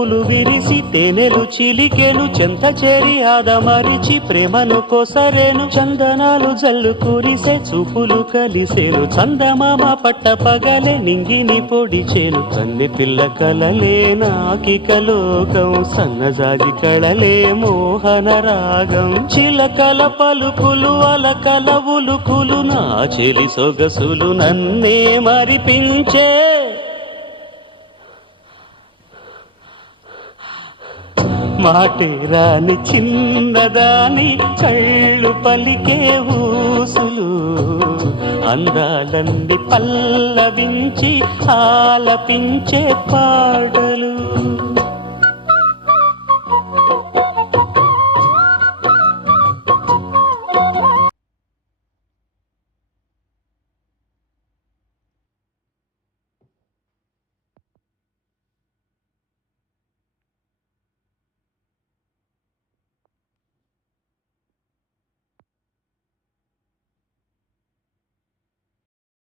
పువ్వులు విరిసి తేనెలు చిలికెను చెంత చేరి ఆదమరిచి ప్రేమను కొసరేను చందనాలు జల్లు కురిసే చూపులు కలిసేను చందమామ పట్ట పగలే నింగిని పొడిచేను కన్నె పిల్ల కలలే నాకిక లోకం సన్నజాజి కళలే మోహన రాగం చిలకల పలుకులు అలకల ఉలుకులు నా చెలి సొగసులు నన్నే మరిపించే మాటే రాని చిన్నదాని కళ్ళు పలికే ఊసులు అందాలన్నీ పల్లవించి ఆలపించే పాటలు